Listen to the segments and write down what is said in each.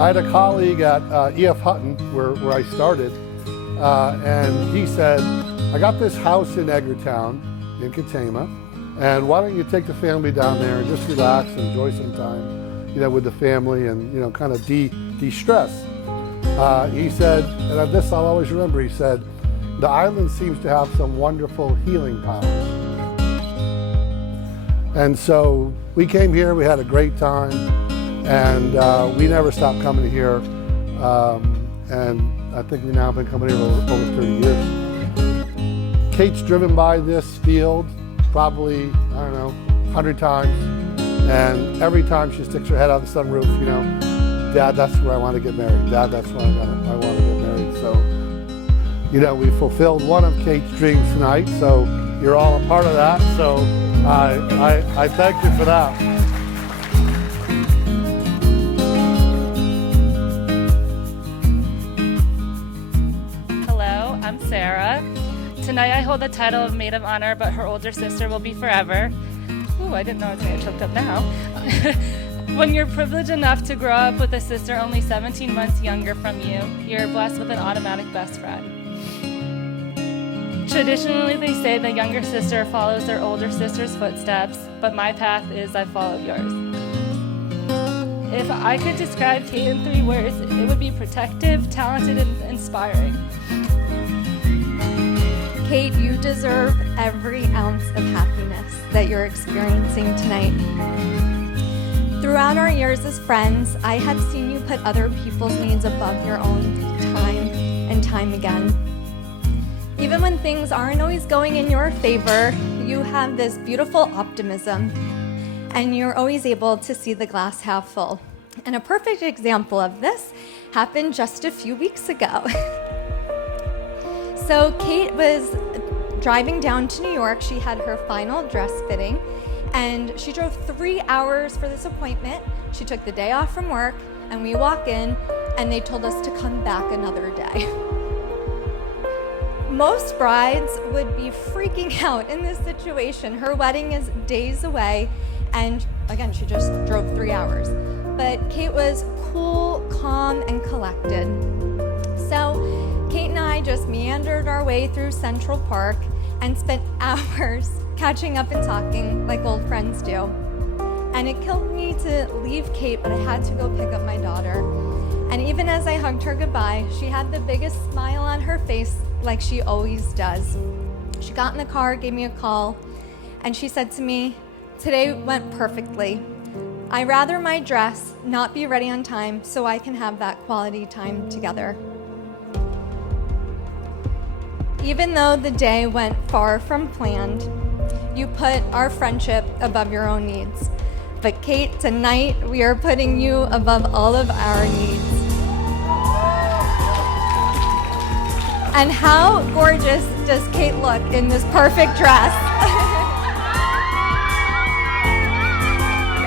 I had a colleague at E.F. Hutton, where I started, and he said, I got this house in Edgartown, in Katama, and why don't you take the family down there and just relax and enjoy some time, with the family and, kind of de-stress. He said, and this I'll always remember, he said, the island seems to have some wonderful healing powers. And so we came here, we had a great time, and we never stopped coming here. And I think we've now been coming here over 30 years. Kate's driven by this field probably, 100 times. And every time she sticks her head out the sunroof, Dad, that's where I want to get married. Dad, that's where I want to get married. So, we fulfilled one of Kate's dreams tonight, so you're all a part of that. So I thank you for that. Hello, I'm Sarah. Tonight I hold the title of Maid of Honor, but her older sister will be forever. Ooh, I didn't know I was going to get choked up now. When you're privileged enough to grow up with a sister only 17 months younger from you, you're blessed with an automatic best friend. Traditionally, they say the younger sister follows their older sister's footsteps, but my path is I follow yours. If I could describe Kate in 3 words, it would be protective, talented, and inspiring. Kate, you deserve every ounce of happiness that you're experiencing tonight. Throughout our years as friends, I have seen you put other people's needs above your own time and time again. Even when things aren't always going in your favor, you have this beautiful optimism, and you're always able to see the glass half full. And a perfect example of this happened just a few weeks ago. So Kate was driving down to New York. She had her final dress fitting, and she drove 3 hours for this appointment. She took the day off from work, and we walk in, and they told us to come back another day. Most brides would be freaking out in this situation. Her wedding is days away, and again, she just drove 3 hours. But Kate was cool, calm, and collected. So Kate and I just meandered our way through Central Park and spent hours catching up and talking like old friends do. And it killed me to leave Kate, but I had to go pick up my daughter. And even as I hugged her goodbye, she had the biggest smile on her face, like she always does. She got in the car, gave me a call, and she said to me, "Today went perfectly. I'd rather my dress not be ready on time so I can have that quality time together." Even though the day went far from planned, you put our friendship above your own needs. But Kate, tonight we are putting you above all of our needs. And how gorgeous does Kate look in this perfect dress?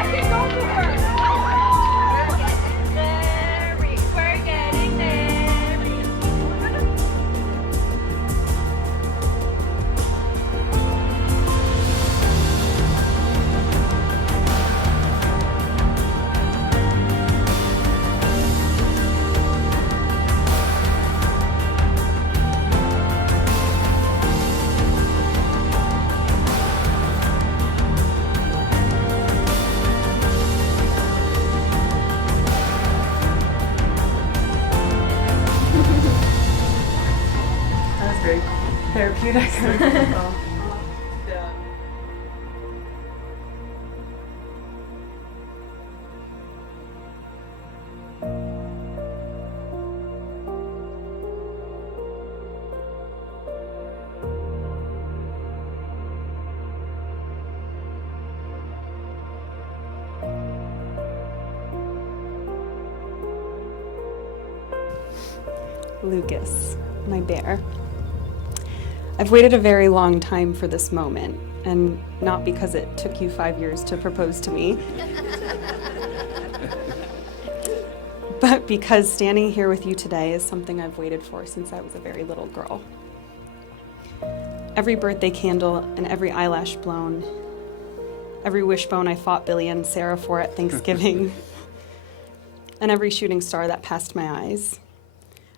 We're getting married. That was very therapeutic. Yeah. Lucas, my bear. I've waited a very long time for this moment, and not because it took you 5 years to propose to me, but because standing here with you today is something I've waited for since I was a very little girl. Every birthday candle and every eyelash blown, every wishbone I fought Billy and Sarah for at Thanksgiving, and every shooting star that passed my eyes,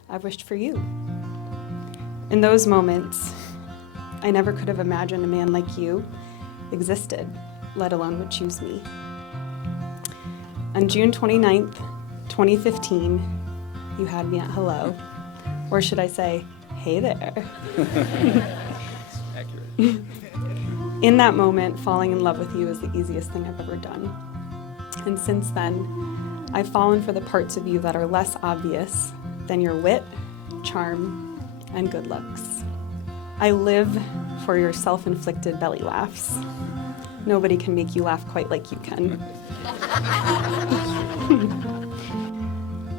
I've wished for you. In those moments, I never could have imagined a man like you existed, let alone would choose me. On June 29th, 2015, you had me at hello, or should I say, hey there. Accurate. In that moment, falling in love with you is the easiest thing I've ever done. And since then, I've fallen for the parts of you that are less obvious than your wit, charm, and good looks. I live for your self-inflicted belly laughs. Nobody can make you laugh quite like you can.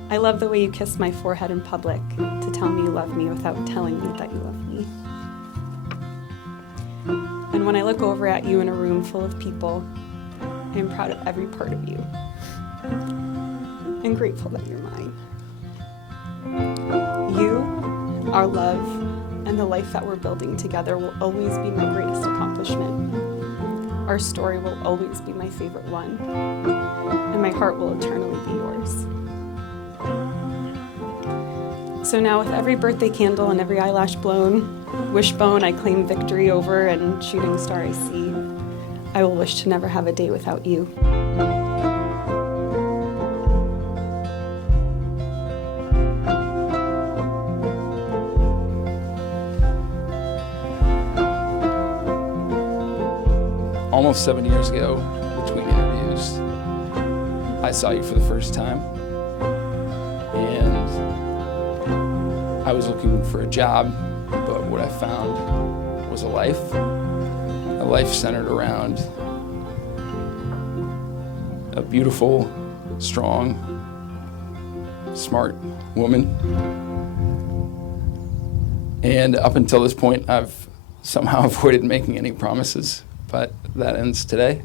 I love the way you kiss my forehead in public to tell me you love me without telling me that you love me. And when I look over at you in a room full of people, I am proud of every part of you and grateful that you're mine. You, our love, and the life that we're building together will always be my greatest accomplishment. Our story will always be my favorite one, and my heart will eternally be yours. So now with every birthday candle and every eyelash blown, wishbone I claim victory over, and shooting star I see, I will wish to never have a day without you. Almost 7 years ago, between interviews, I saw you for the first time. And I was looking for a job, but what I found was a life centered around a beautiful, strong, smart woman. And up until this point, I've somehow avoided making any promises, but that ends today.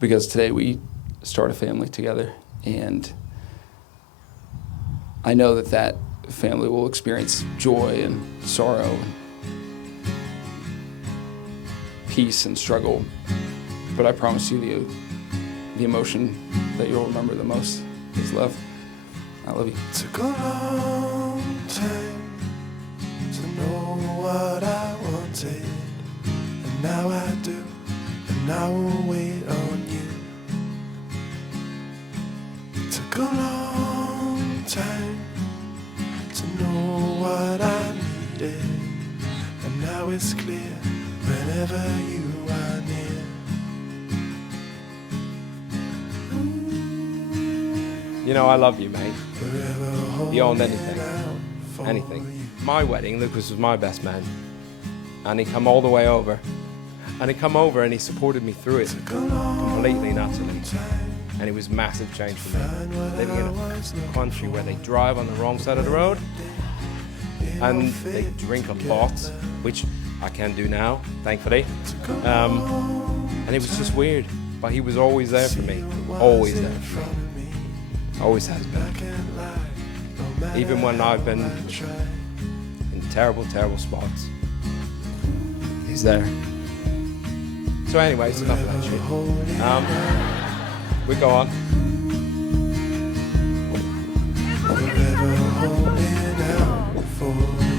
Because today we start a family together, and I know that that family will experience joy and sorrow and peace and struggle. But I promise you the emotion that you'll remember the most is love. I love you. Took a long time to know what I wanted, and now I do, and I will wait on you. Took a long time to know what I needed, and now it's clear whenever you are near. You know, I love you, mate. Forever Beyond holding anything. out for Anything. you. My wedding, Lucas was my best man. And he come all the way over. And he come over and he supported me through it completely and utterly. And it was massive change for me. Living in a country where they drive on the wrong side of the road and they drink a lot, which I can do now, thankfully. And it was just weird. But he was always there for me. Always there for me. Always has been. Even when I've been in terrible, terrible spots, he's there. So anyways, enough of that shit. We go on. Forever holding out for you.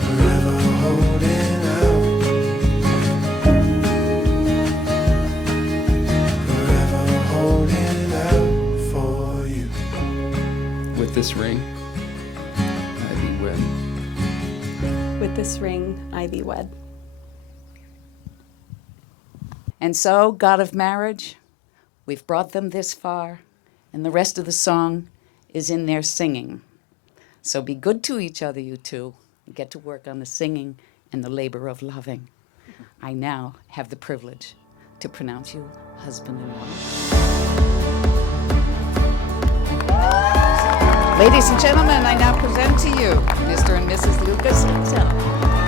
Forever holding out. Forever holding out. Forever holding out for you. With this ring, I thee wed. With this ring, I thee wed. And so, God of marriage, we've brought them this far, and the rest of the song is in their singing. So be good to each other, you two, and get to work on the singing and the labor of loving. I now have the privilege to pronounce you husband and wife. Ladies and gentlemen, I now present to you Mr. and Mrs. Lucas Himself.